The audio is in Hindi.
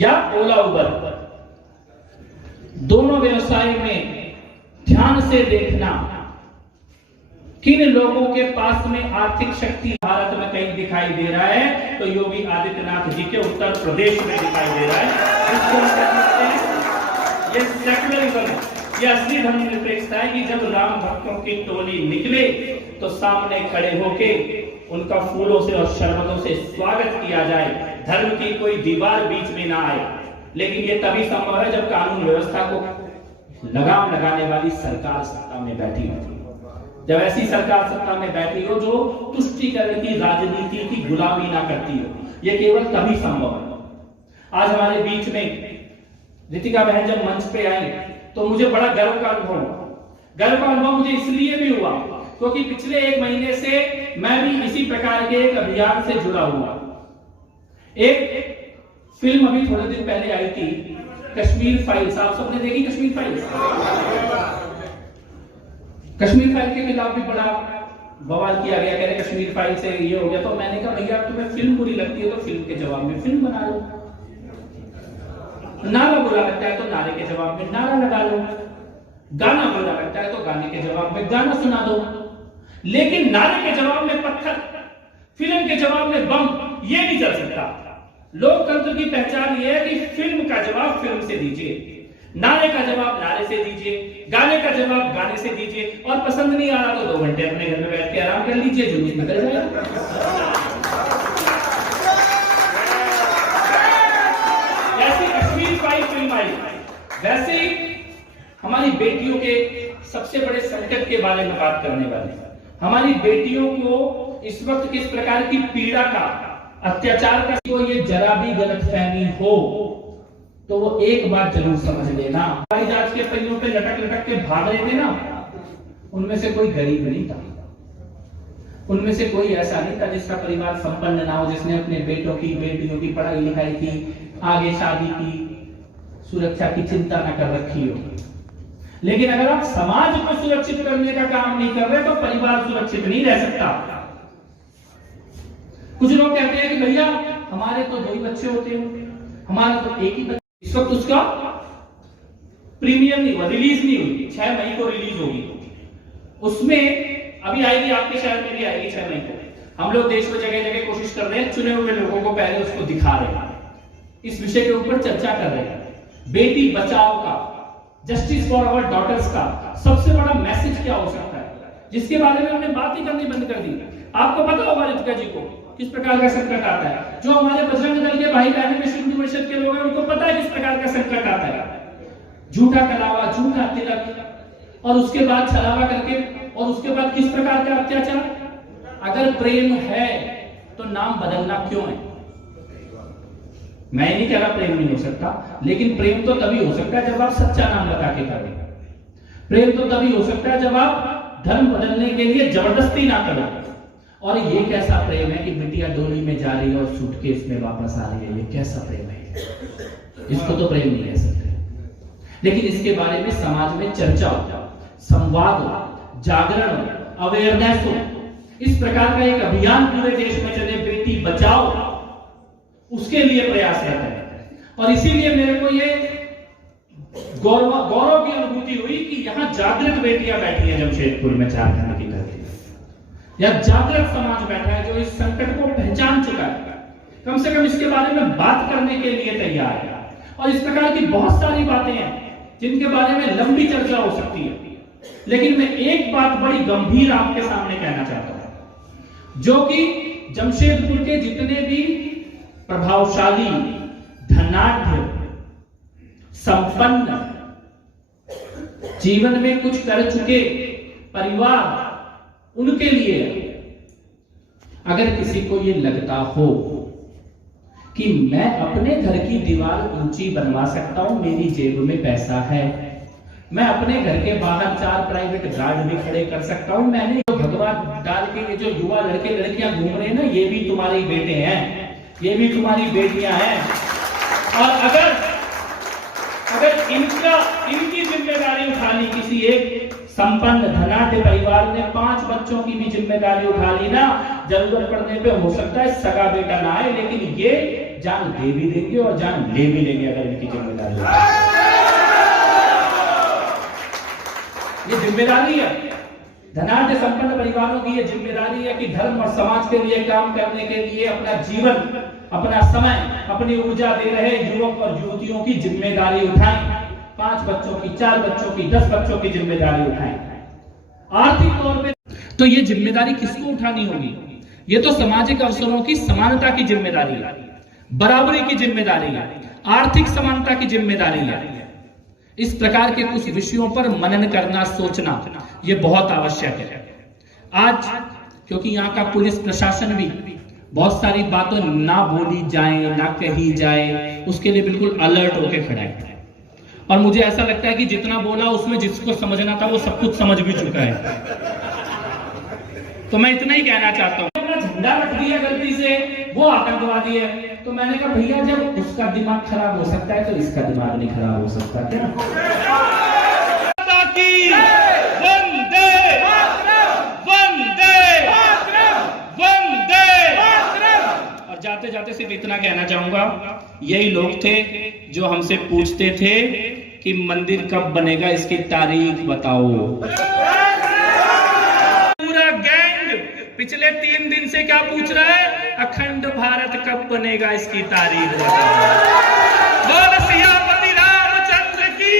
या ओला उबर, दोनों व्यवसाय में ध्यान से देखना किन लोगों के पास में आर्थिक शक्ति भारत में कहीं दिखाई दे रहा है, तो योगी आदित्यनाथ जी के उत्तर प्रदेश में दिखाई दे रहा है। इसको हम कह सकते हैं ये सेक्युलरिज्म है, ये असली धर्मनिरपेक्षता है कि जब राम भक्तों की टोली निकले तो सामने खड़े होके उनका फूलों से और शरबतों से स्वागत किया जाए, धर्म की कोई दीवार बीच में ना आए। लेकिन ये तभी संभव है जब कानून व्यवस्था को लगाम लगाने वाली सरकार सत्ता में बैठी हो, जब ऐसी सरकार सत्ता में बैठी हो जो तुष्टीकरण की राजनीति की गुलामी ना करती हो। यह केवल तभी संभव है। आज हमारे बीच में रितिका बहन जब मंच पे आई तो मुझे बड़ा गर्व का अनुभव हुआ। गर्व का अनुभव मुझे इसलिए भी हुआ क्योंकि पिछले 1 महीने से मैं भी इसी प्रकार के एक अभियान से जुड़ा हुआ। एक फिल्म अभी थोड़े दिन पहले आई थी, कश्मीर फाइल्स। आप सबने देखी कश्मीर फाइल्स? कश्मीर फाइल के खिलाफ भी बड़ा बवाल किया गया, कह रहे कश्मीर फाइल से ये हो गया। तो मैंने कहा भैया तुम्हें फिल्म बुरी लगती है तो फिल्म के जवाब में फिल्म बना लो, नारा बुरा लगता है तो नारे के जवाब में नारा लगा लो, गाना बुरा लगता है तो गाने के जवाब में गाना सुना दो। लेकिन नारे के जवाब में पत्थर, फिल्म के जवाब में बम, ये नहीं चल सकता। लोकतंत्र की पहचान ये है कि फिल्म का जवाब फिल्म से दीजिए, नारे का जवाब नारे से दीजिए, गाने का जवाब गाने से दीजिए, और पसंद नहीं आ रहा तो 2 घंटे अपने घर में बैठ के आराम कर लीजिए, जुलूस निकल जाएगा। जैसे कश्मीर फाइल फिल्म आई, वैसे ही हमारी बेटियों के सबसे बड़े संकट के बारे में बात करने वाले। हमारी बेटियों को इस वक्त किस प्रकार की पीड़ा का, अत्याचार का, को ये जरा भी गलतफहमी हो तो वो एक बात जरूर समझ लेना, हवाई जहाज के पहियों पे लटक लटक के भाग रहे थे ना, उनमें से कोई गरीब नहीं था, उनमें से कोई ऐसा नहीं था जिसका परिवार संपन्न ना हो, जिसने अपने बेटों की बेटियों की पढ़ाई लिखाई की, आगे शादी की, सुरक्षा की चिंता न कर रखी हो। लेकिन अगर आप समाज को सुरक्षित करने का काम नहीं कर रहे तो परिवार सुरक्षित नहीं रह सकता। कुछ लोग कहते हैं कि भैया हमारे तो 2 ही बच्चे होते हैं, हमारा तो 1 ही बच्चा। इस वक्त उसका प्रीमियम नहीं हुआ, रिलीज नहीं हुई, 6 मई को रिलीज होगी। उसमें अभी आएगी, आपके शहर में भी आएगी 6 मई को। हम लोग देश में जगह जगह कोशिश कर रहे हैं, चुने हुए लोगों को पहले उसको दिखा रहे हैं, इस विषय के ऊपर चर्चा कर रहे हैं। बेटी बचाओ का, जस्टिस फॉर आवर डॉटर्स का सबसे बड़ा मैसेज क्या हो सकता है, जिसके बारे में हमने बात ही करनी बंद कर दी। आपको पता होगा रितिका जी को किस प्रकार का संकट आता है, जो हमारे बजरंग दल के भाई बहन विश्व हिंदू परिषद के लोग हैं उनको पता है किस प्रकार का संकट आता है। झूठा कलावा, झूठा तिलक, और उसके बाद छलावा करके, और उसके बाद किस प्रकार का अत्याचार। अगर प्रेम है तो नाम बदलना क्यों है? मैं नहीं कह रहा प्रेम नहीं हो सकता, लेकिन प्रेम तो तभी हो सकता है जब आप सच्चा नाम लगा के करें। प्रेम तो तभी हो सकता है जब आप धर्म बदलने के लिए जबरदस्ती ना करो। और ये कैसा प्रेम है कि बिटिया डोली में जा रही है और सूटकेस में वापस आ रही है, ये कैसा प्रेम है? इसको तो प्रेम नहीं कह सकते। लेकिन इसके बारे में समाज में चर्चा हो, संवाद हो, जागरण हो, अवेयरनेस हो। इस प्रकार का एक अभियान पूरे देश में चले, बेटी बचाओ, उसके लिए प्रयास रहता है। और इसीलिए मेरे को ये गौरव की अनुभूति हुई कि यहाँ जागृत बेटियां बैठी हैं जमशेदपुर में, झारखंड की धरती, या जागृत समाज बैठा है जो इस संकट को पहचान चुका है, कम से कम इसके बारे में बात करने के लिए तैयार है। और इस प्रकार की बहुत सारी बातें हैं जिनके बारे में लंबी चर्चा हो सकती है, लेकिन मैं एक बात बड़ी गंभीर आपके सामने कहना चाहता हूं, जो कि जमशेदपुर के जितने भी प्रभावशाली, धनाढ्य, संपन्न, जीवन में कुछ कर चुके परिवार, उनके लिए अगर किसी को यह लगता हो कि मैं अपने घर की दीवार ऊंची बनवा सकता हूं, मेरी जेब में पैसा है, मैं अपने घर के बाहर 4 प्राइवेट गार्ड भी खड़े कर सकता हूं, मैंने जो भगवान डाल के ये जो युवा लड़के लड़कियां घूम रहे हैं ना, ये भी तुम्हारे बेटे हैं, ये भी तुम्हारी बेटियां हैं। और अगर इनकी जिम्मेदारी उठानी किसी एक संपन्न धनाढ्य परिवार ने 5 बच्चों की भी जिम्मेदारी उठा ली ना, जरूरत पड़ने पे हो सकता है सगा बेटा ना आए, लेकिन ये जान दे भी देंगे और जान ले भी लेंगे अगर इनकी जिम्मेदारी हो। ये जिम्मेदारी है, धनाढ्य संपन्न परिवारों की ये जिम्मेदारी है कि धर्म और समाज के लिए काम करने के लिए अपना जीवन, अपना समय, अपनी ऊर्जा दे रहे युवक और युवतियों की जिम्मेदारी उठाएं। 5 बच्चों की, 4 बच्चों की, 10 बच्चों की जिम्मेदारी उठाएं। आर्थिक तौर पे तो ये जिम्मेदारी किसको उठानी होगी? ये तो सामाजिक अवसरों की समानता की जिम्मेदारी है, बराबरी की जिम्मेदारी है, आर्थिक समानता की जिम्मेदारी है। इस प्रकार के कुछ विषयों पर मनन करना, सोचना ये बहुत आवश्यक है आज, क्योंकि यहाँ का पुलिस प्रशासन भी बहुत सारी बातें ना बोली जाए, ना कही जाए, उसके लिए बिल्कुल अलर्ट होकर खड़ा है। और मुझे ऐसा लगता है कि जितना बोला उसमें जिसको समझना था वो सब कुछ समझ भी चुका है। तो मैं इतना ही कहना चाहता हूँ, अपना झंडा रख दिया गलती से, वो आतंकवादी है। तो मैंने कहा भैया जब उसका दिमाग खराब हो सकता है तो इसका दिमाग नहीं खराब हो सकता क्या? वंदे वंदे वंदे। और जाते जाते सिर्फ इतना कहना चाहूंगा, यही लोग थे जो हमसे पूछते थे कि मंदिर कब बनेगा, इसकी तारीख बताओ। पूरा गैंग पिछले 3 दिन से क्या पूछ रहा है? अखंड भारत कब बनेगा, इसकी तारीख बताओ। बोल सियापति रामचंद्र की।